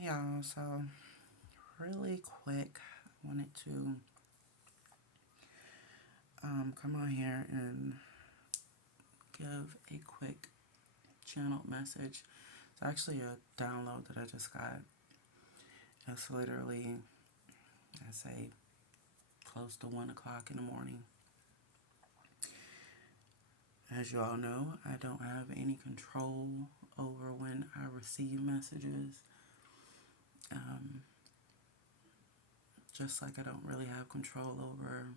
Hey y'all, so really quick, I wanted to come on here and give a quick channeled message. It's actually a download that I just got. It's literally, I say, close to 1 o'clock in the morning. As you all know, I don't have any control over when I receive messages. Just like I don't really have control over,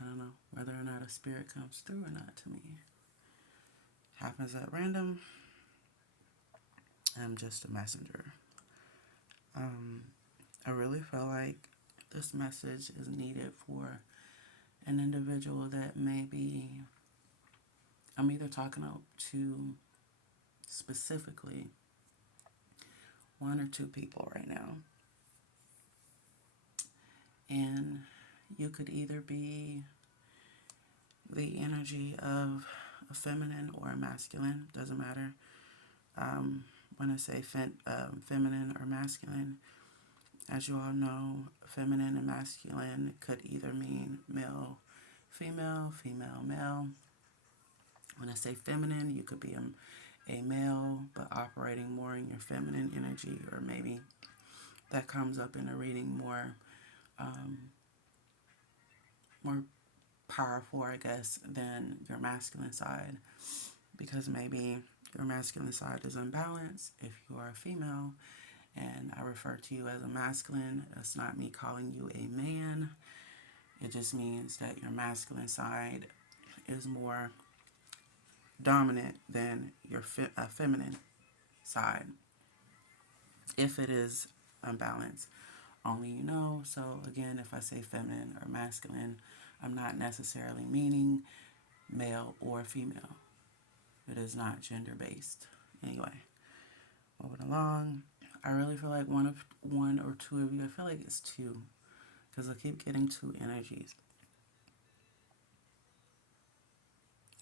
I don't know, whether or not a spirit comes through or not to me. Happens at random. I'm just a messenger. I really feel like this message is needed for an individual that maybe I'm either talking to specifically one or two people right now. And you could either be the energy of a feminine or a masculine, doesn't matter. When I say feminine or masculine, as you all know, feminine and masculine could either mean male, female, female, male. When I say feminine, you could be a male, but operating more in your feminine energy, or maybe that comes up in a reading more powerful, I guess, than your masculine side, because maybe your masculine side is unbalanced. If you are a female and I refer to you as a masculine, that's not me calling you a man. It just means that your masculine side is more dominant than your feminine side. If it is unbalanced, only you know. So again, if I say feminine or masculine, I'm not necessarily meaning male or female. It is not gender based. Anyway, moving along. I really feel like one or two of you. I feel like it's two, because I keep getting two energies.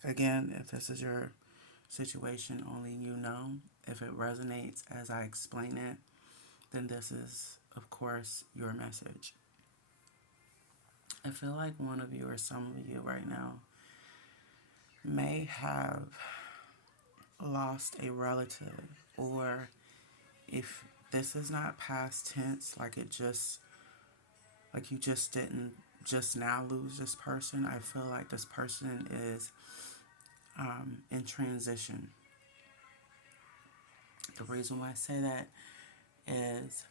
Again, if this is your situation, only you know. If it resonates as I explain it, then this is, of course, your message. I feel like one of you or some of you right now may have lost a relative, or if this is not past tense, like you just didn't just now lose this person, I feel like this person is in transition. The reason why I say that is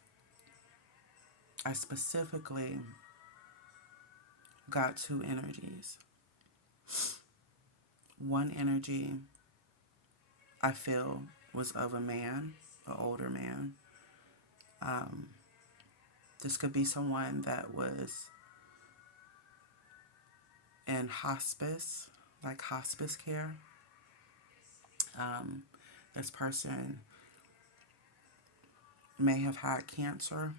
I specifically got two energies. One energy I feel was of a man, an older man. This could be someone that was in hospice, like hospice care. This person may have had cancer.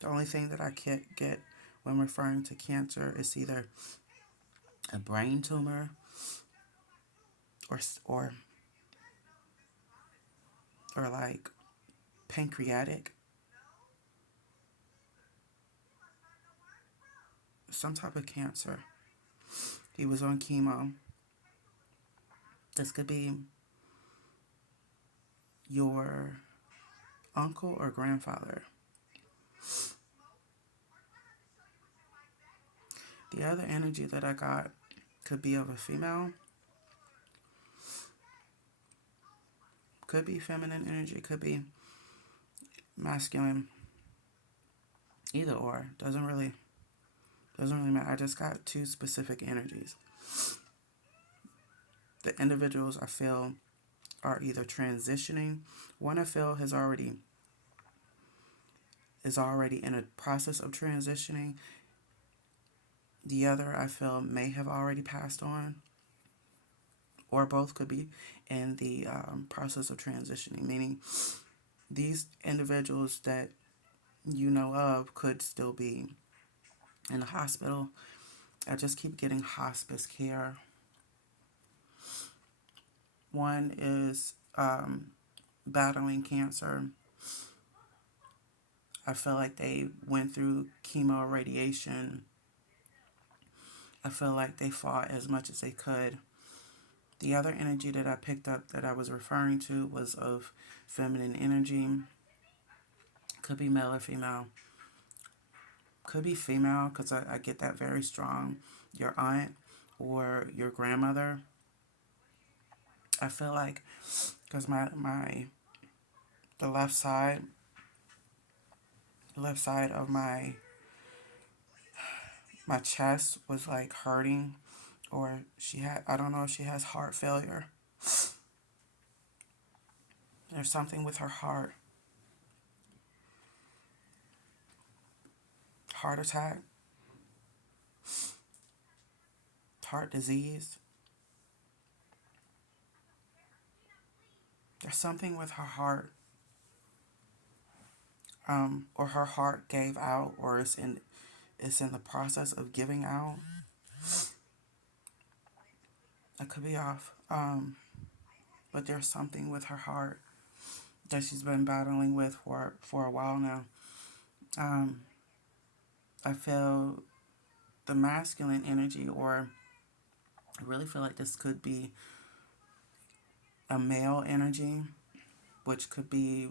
The only thing that I can't get when referring to cancer is either a brain tumor or or like pancreatic, some type of cancer. He was on chemo. This could be your uncle or grandfather. The other energy that I got could be of a female, could be feminine energy, could be masculine. Either or, doesn't really matter. I just got two specific energies. The individuals I feel are either transitioning. One I feel is already in a process of transitioning. The other I feel may have already passed on, or both could be in the process of transitioning, meaning these individuals that you know of could still be in the hospital. I just keep getting hospice care. One is battling cancer. I feel like they went through chemo, radiation. I feel like they fought as much as they could. The other energy that I picked up that I was referring to was of feminine energy. Could be male or female. Could be female because I get that very strong. Your aunt or your grandmother. I feel like because the left side of my chest was like hurting, or she had, I don't know if she has heart failure. There's something with her heart attack, heart disease. There's something with her heart, or her heart gave out, or it's in the process of giving out. I could be off, but there's something with her heart that she's been battling with for a while now. Um, I feel the masculine energy, or I really feel like this could be a male energy, which could be,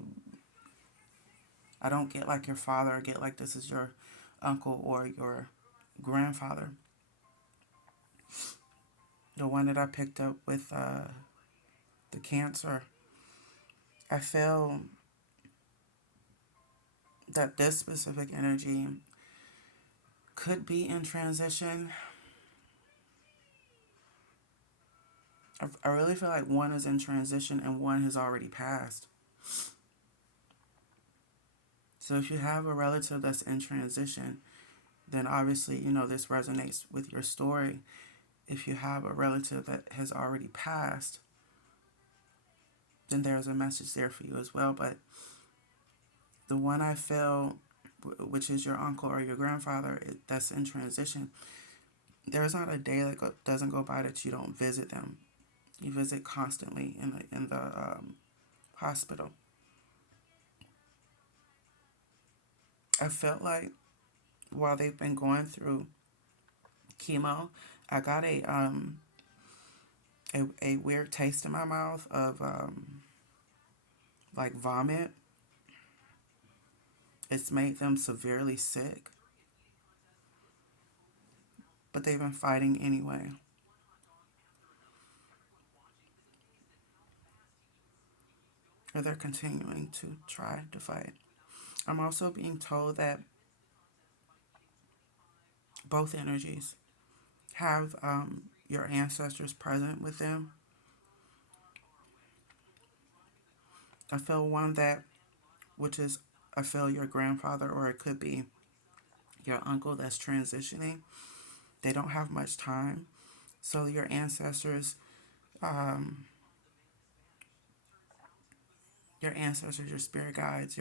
I don't get like your father, I get like this is your uncle or your grandfather. The one that I picked up with the cancer, I feel that this specific energy could be in transition. I really feel like one is in transition and one has already passed. So if you have a relative that's in transition, then obviously, this resonates with your story. If you have a relative that has already passed, then there's a message there for you as well. But the one I feel, which is your uncle or your grandfather, that's in transition, there's not a day that doesn't go by that you don't visit them. You visit constantly in the hospital. I felt like while they've been going through chemo, I got a weird taste in my mouth of like vomit. It's made them severely sick, but they've been fighting anyway. Or they're continuing to try to fight. I'm also being told that both energies have your ancestors present with them. I feel one that, which is, I feel your grandfather, or it could be your uncle that's transitioning. They don't have much time. So um, your ancestors, your spirit guides,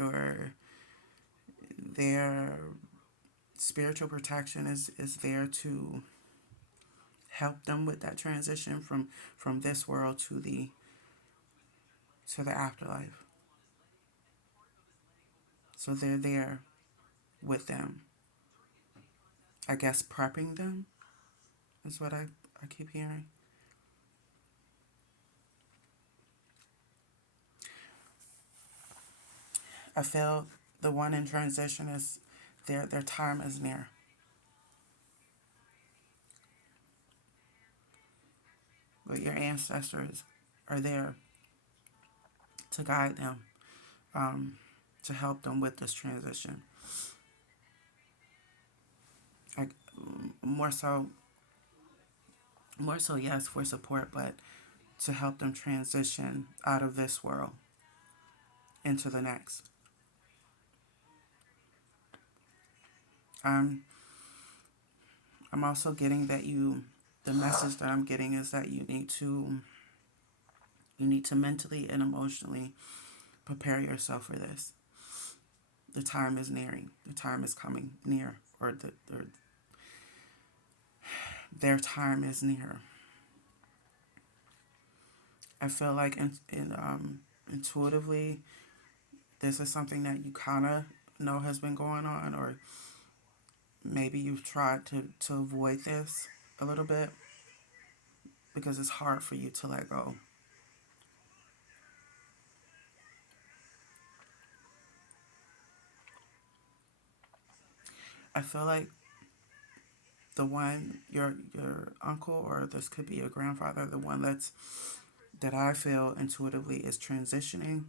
their spiritual protection is there to help them with that transition from this world to the afterlife. So they're there with them. I guess prepping them is what I keep hearing. I feel the one in transition is their time is near. But your ancestors are there to guide them, um, to help them with this transition. Like more so, more so, yes, for support, but to help them transition out of this world into the next. I'm I'm also getting that the message that I'm getting is that you need to mentally and emotionally prepare yourself for this. The time is nearing. The time is coming near, or their time is near. I feel like in intuitively this is something that you kind of know has been going on, or maybe you've tried to avoid this a little bit because it's hard for you to let go. I feel like the one your uncle, or this could be your grandfather, the one that I feel intuitively is transitioning.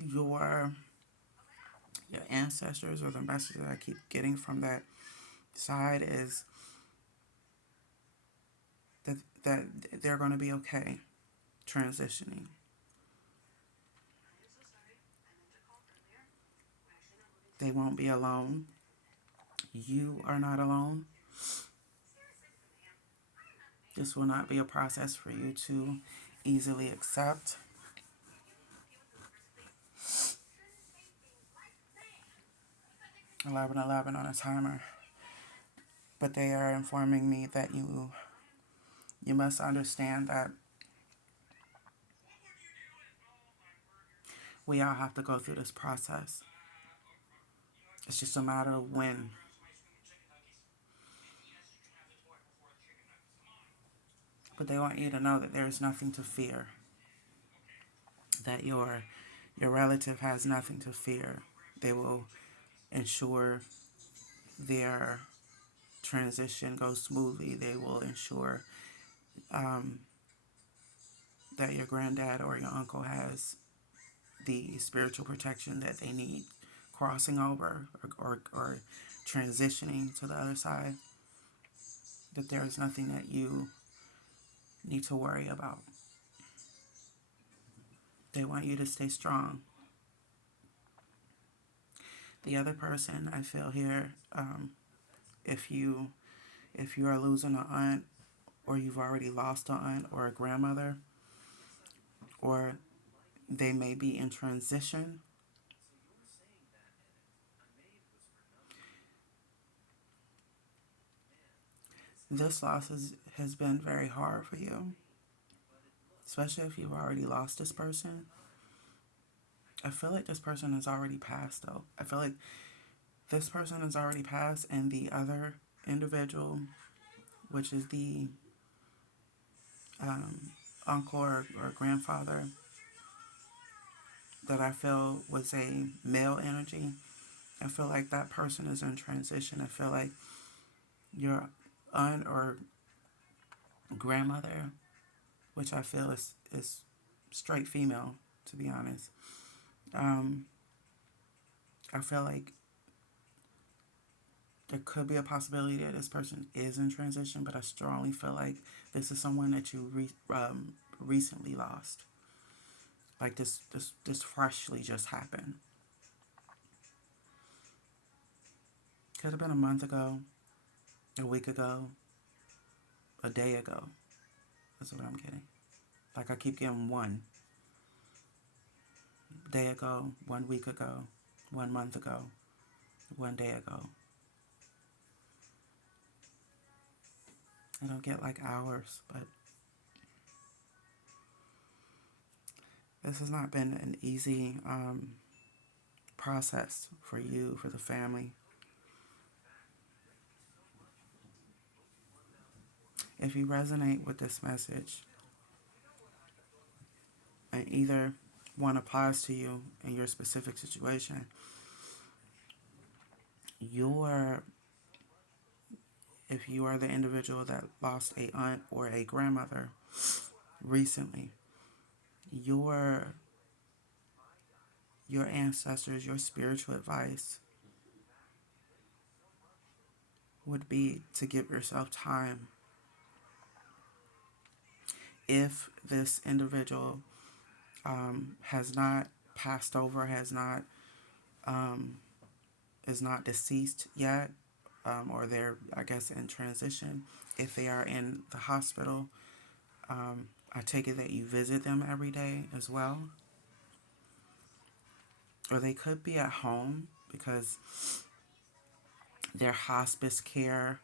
Your your ancestors, or the message that I keep getting from that side, is that that they're going to be okay transitioning. They won't be alone. You are not alone. This will not be a process for you to easily accept. 11:11 on a timer. But they are informing me that you must understand that we all have to go through this process. It's just a matter of when. But they want you to know that there is nothing to fear. That your relative has nothing to fear. They will ensure their transition goes smoothly. They will ensure um, that your granddad or your uncle has the spiritual protection that they need crossing over, or transitioning to the other side. That there is nothing that you need to worry about. They want you to stay strong. The other person I feel here, if you are losing an aunt, or you've already lost an aunt or a grandmother, or they may be in transition, this loss has been very hard for you, especially if you've already lost this person. I feel like this person has already passed, though. I feel like this person has already passed, and the other individual, which is the um, uncle or grandfather that I feel was a male energy, I feel like that person is in transition. I feel like your aunt or grandmother, which I feel is straight female, to be honest. Um, I feel like there could be a possibility that this person is in transition, but I strongly feel like this is someone that you recently lost. Like this freshly just happened. Could have been a month ago, a week ago, a day ago. That's what I'm getting. Like I keep getting 1 day ago, 1 week ago, 1 month ago, 1 day ago. I don't get like hours, but this has not been an easy process for you, for the family. If you resonate with this message, and either one applies to you in your specific situation, your if you are the individual that lost a aunt or a grandmother recently, your your ancestors, your spiritual advice would be to give yourself time. If this individual has not passed over, has not um, is not deceased yet, or they're, I guess, in transition. If they are in the hospital, I take it that you visit them every day as well. Or they could be at home because their hospice care,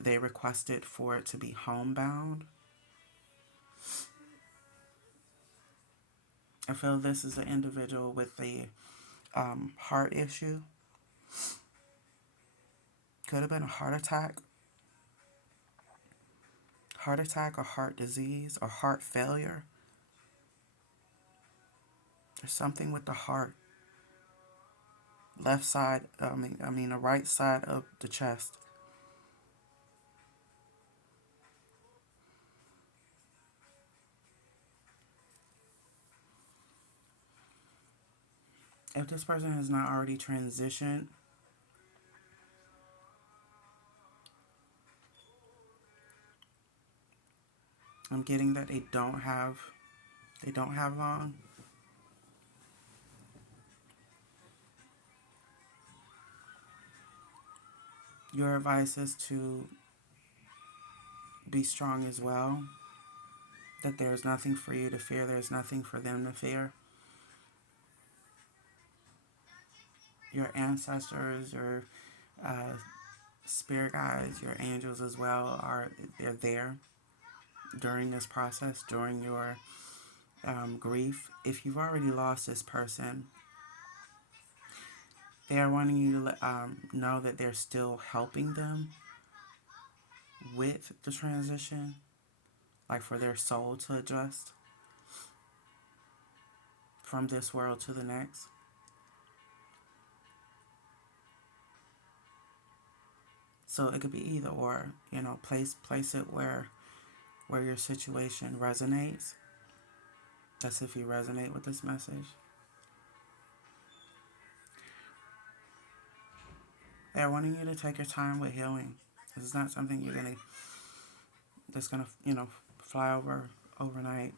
they requested for it to be homebound. I feel this is an individual with a heart issue. Could have been a heart attack or heart disease or heart failure. There's something with the heart. Left side, the right side of the chest. If this person has not already transitioned, I'm getting that they don't have long. Your advice is to be strong as well. That there's nothing for you to fear. There's nothing for them to fear. Your ancestors, your uh, spirit guides, your angels as well they're there during this process, during your grief. If you've already lost this person, they are wanting you to know that they're still helping them with the transition, like for their soul to adjust from this world to the next. So it could be either or, place it where your situation resonates. That's if you resonate with this message. They're wanting you to take your time with healing. This is not something that's gonna fly over overnight.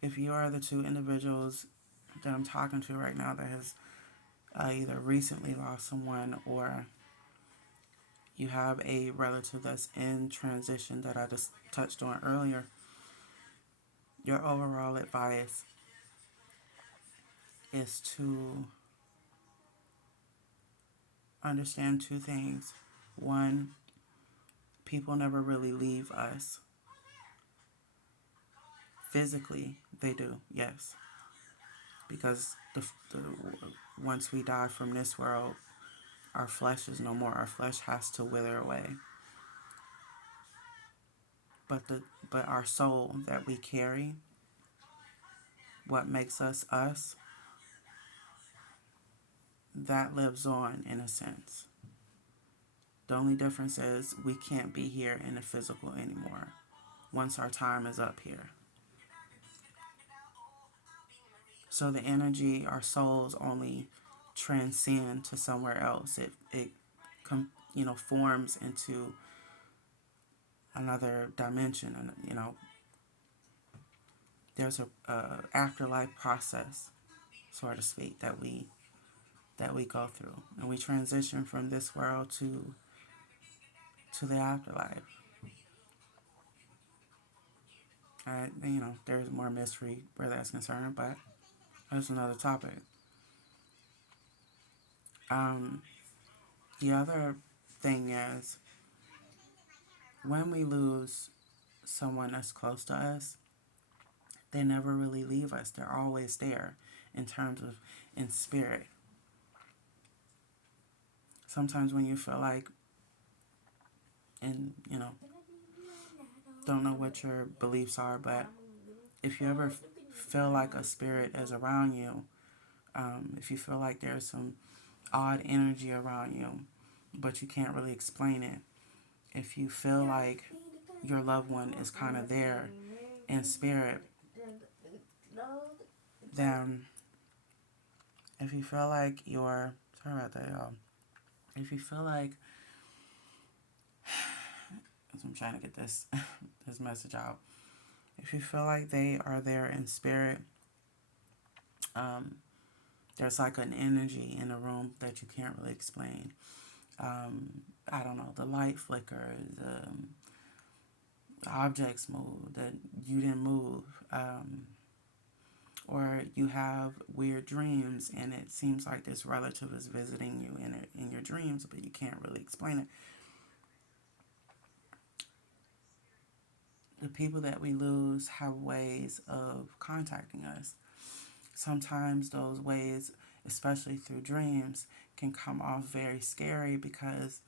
If you are the two individuals that I'm talking to right now that has either recently lost someone or you have a relative that's in transition that I just touched on earlier, your overall advice is to understand two things. One, people never really leave us. Physically, they do, yes. Because once we die from this world, our flesh is no more. Our flesh has to wither away. But our soul that we carry, what makes us us, that lives on in a sense. The only difference is we can't be here in the physical anymore once our time is up here. So the energy, our souls only transcend to somewhere else. It forms into another dimension, and there's a afterlife process, so to speak, that we go through, and we transition from this world to the afterlife. There's more mystery where that's concerned, but that's another topic. Um, the other thing is when we lose someone that's close to us, they never really leave us. They're always there in terms of in spirit. Sometimes when you feel like, and don't know what your beliefs are, but if you ever feel like a spirit is around you, if you feel like there's some odd energy around you, but you can't really explain it, if you feel like your loved one is kind of there in spirit, then if you feel like sorry about that, y'all. If you feel like, I'm trying to get this this message out. If you feel like they are there in spirit, there's like an energy in the room that you can't really explain. I don't know, the light flickers, the objects move, that you didn't move, or you have weird dreams and it seems like this relative is visiting you in your dreams, but you can't really explain it. The people that we lose have ways of contacting us. Sometimes those ways, especially through dreams, can come off very scary because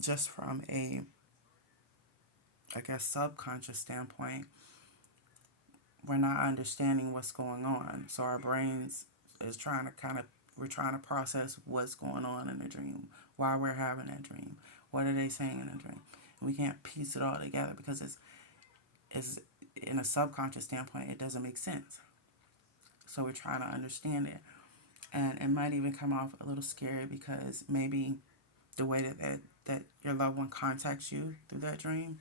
just from a, I guess, subconscious standpoint, we're not understanding what's going on. So our brains is trying to kind of, we're trying to process what's going on in the dream, why we're having that dream, what are they saying in the dream. And we can't piece it all together because it's in a subconscious standpoint, it doesn't make sense. So we're trying to understand it. And it might even come off a little scary because maybe the way that your loved one contacts you through that dream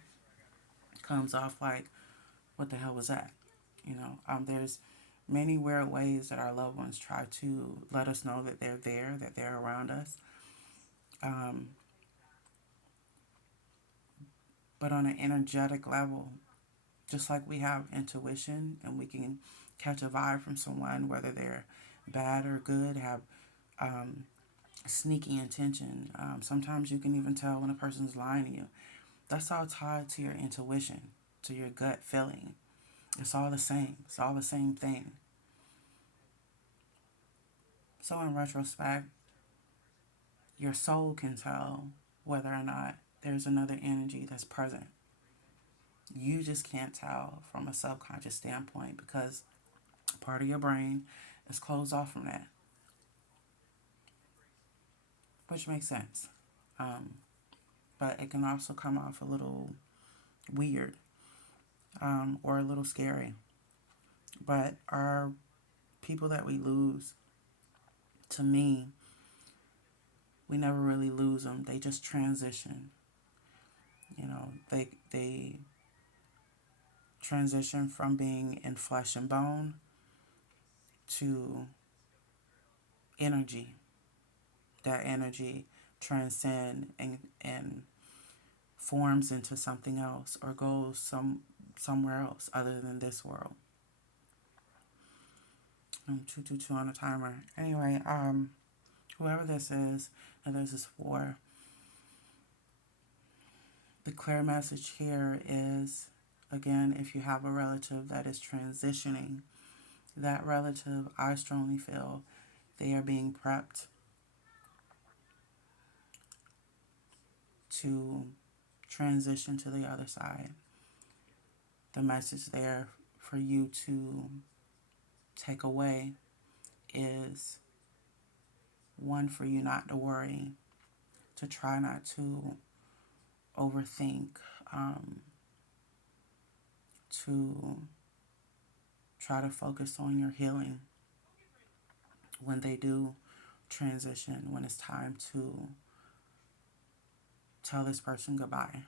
comes off like, what the hell was that? There's many weird ways that our loved ones try to let us know that they're there, that they're around us. Um, but on an energetic level, just like we have intuition and we can catch a vibe from someone, whether they're bad or good, have um, sneaky intention. Sometimes you can even tell when a person's lying to you. That's all tied to your intuition, to your gut feeling. It's all the same. It's all the same thing. So in retrospect, your soul can tell whether or not there's another energy that's present. You just can't tell from a subconscious standpoint because part of your brain is closed off from that, which makes sense. Um, but it can also come off a little weird or a little scary. But our people that we lose, to me, we never really lose them. They just transition. They transition from being in flesh and bone to energy. That energy transcend and forms into something else or goes somewhere else other than this world. 222 on the timer. Anyway, whoever this is, and this is for, the clear message here is, again, if you have a relative that is transitioning, that relative, I strongly feel, they are being prepped to transition to the other side. The message there for you to take away is one, for you not to worry, to try not to overthink, to try to focus on your healing when they do transition, when it's time to tell this person goodbye.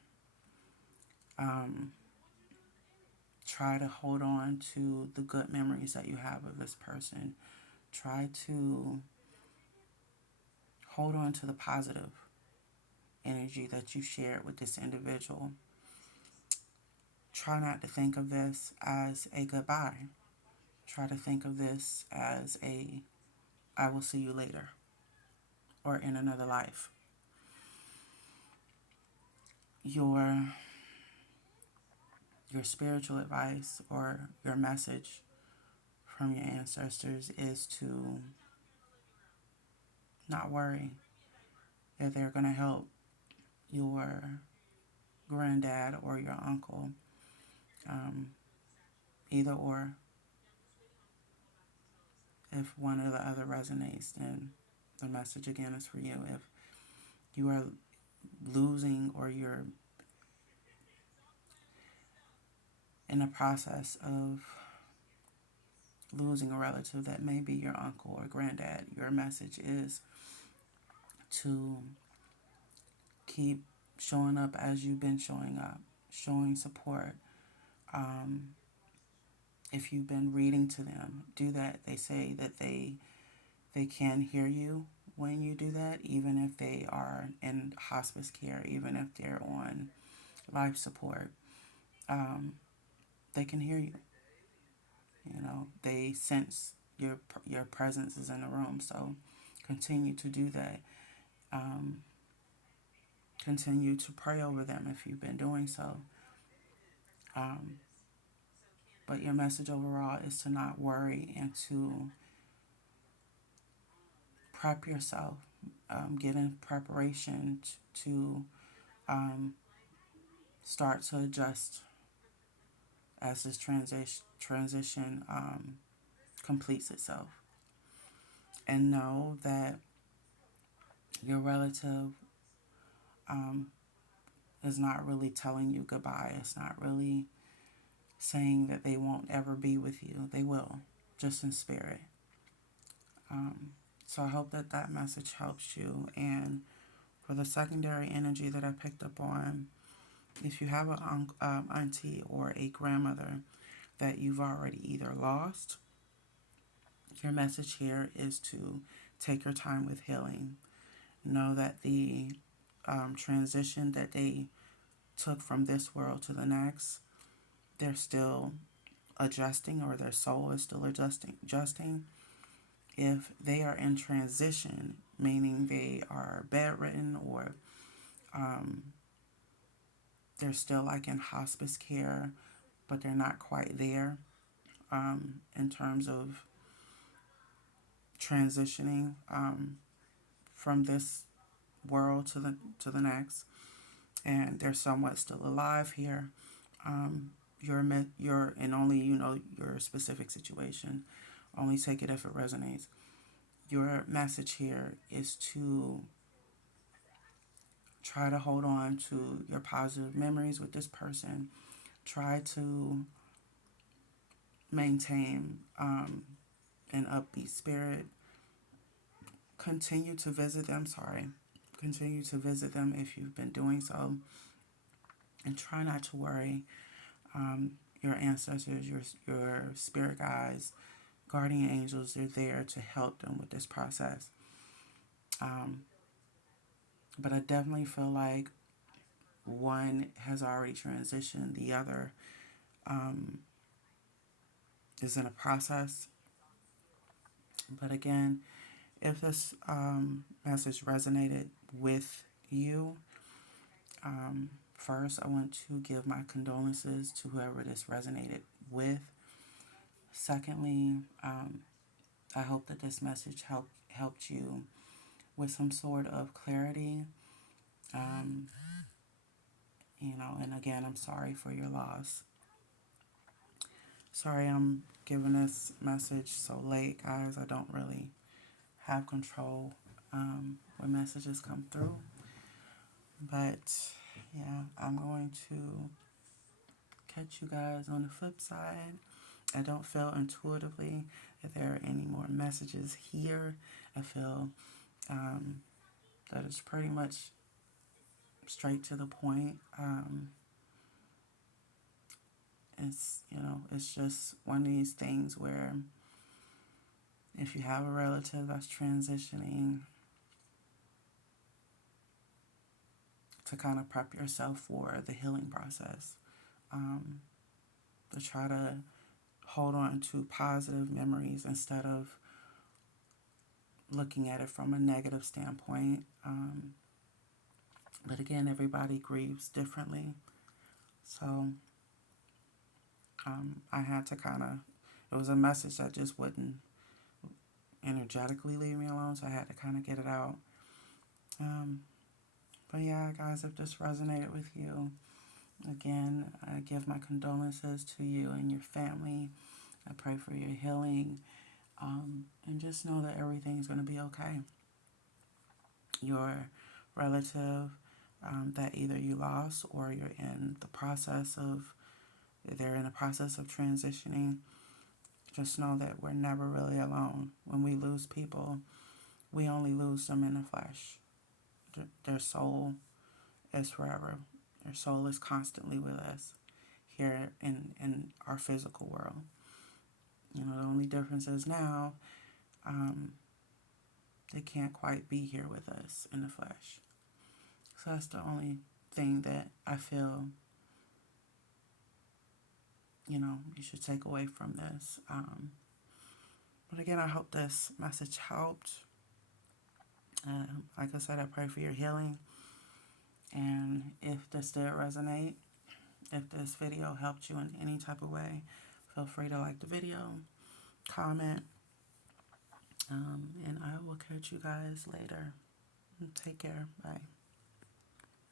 Try to hold on to the good memories that you have of this person. Try to hold on to the positive energy that you shared with this individual. Try not to think of this as a goodbye. Try to think of this as a I will see you later or in another life. Your your spiritual advice or your message from your ancestors is to not worry, that they're going to help your granddad or your uncle. Um, Either or. If one or the other resonates, then the message again is for you. If you are losing or you're in the process of losing a relative that may be your uncle or granddad, your message is to keep showing up as you've been showing up, showing support. Um, if you've been reading to them, do that. They say that they can hear you when you do that, even if they are in hospice care, even if they're on life support. Um, they can hear you. You know, they sense your presence is in the room. So continue to do that. Um, Continue to pray over them if you've been doing so. Um, but your message overall is to not worry and to prep yourself, get in preparation to um, start to adjust as this transition completes itself. And know that your relative um, is not really telling you goodbye. It's not really saying that they won't ever be with you. They will, just in spirit. Um, so I hope that that message helps you. And for the secondary energy that I picked up on, if you have an auntie or a grandmother that you've already either lost, your message here is to take your time with healing. Know that the transition that they took from this world to the next, they're still adjusting, or their soul is still adjusting. If they are in transition, meaning they are bedridden, or um, they're still like in hospice care, but they're not quite there in terms of transitioning from this world to the next, and they're somewhat still alive here. Um, your and only you know your specific situation. Only take it if it resonates. Your message here is to try to hold on to your positive memories with this person. Try to maintain an upbeat spirit. Continue to visit them. Sorry. Continue to visit them if you've been doing so. And try not to worry. Your ancestors, your spirit guides, guardian angels, they're there to help them with this process. Um, but I definitely feel like one has already transitioned, the other um, is in a process. But again, if this message resonated with you, first I want to give my condolences to whoever this resonated with. Secondly, I hope that this message helped you with some sort of clarity. Um, and again, I'm sorry for your loss. Sorry I'm giving this message so late, guys. I don't really have control when messages come through. But yeah, I'm going to catch you guys on the flip side. I don't feel intuitively that there are any more messages here. I feel that it's pretty much straight to the point. It's just one of these things where if you have a relative that's transitioning, to kind of prep yourself for the healing process, to try to hold on to positive memories instead of looking at it from a negative standpoint. But again, everybody grieves differently. So I had to it was a message that just wouldn't energetically leave me alone, so I had to kind of get it out. But yeah, guys, if this resonated with you, again, I give my condolences to you and your family. I pray for your healing. And just know that everything's going to be okay. Your relative that either you lost or they're in the process of transitioning, just know that we're never really alone. When we lose people, we only lose them in the flesh. Their soul is forever. Their soul is constantly with us here in our physical world. The only difference is now they can't quite be here with us in the flesh. So that's the only thing that I feel you should take away from this. But again, I hope this message helped. Like I said, I pray for your healing. And if this did resonate, if this video helped you in any type of way, feel free to like the video, comment, and I will catch you guys later. Take care. Bye.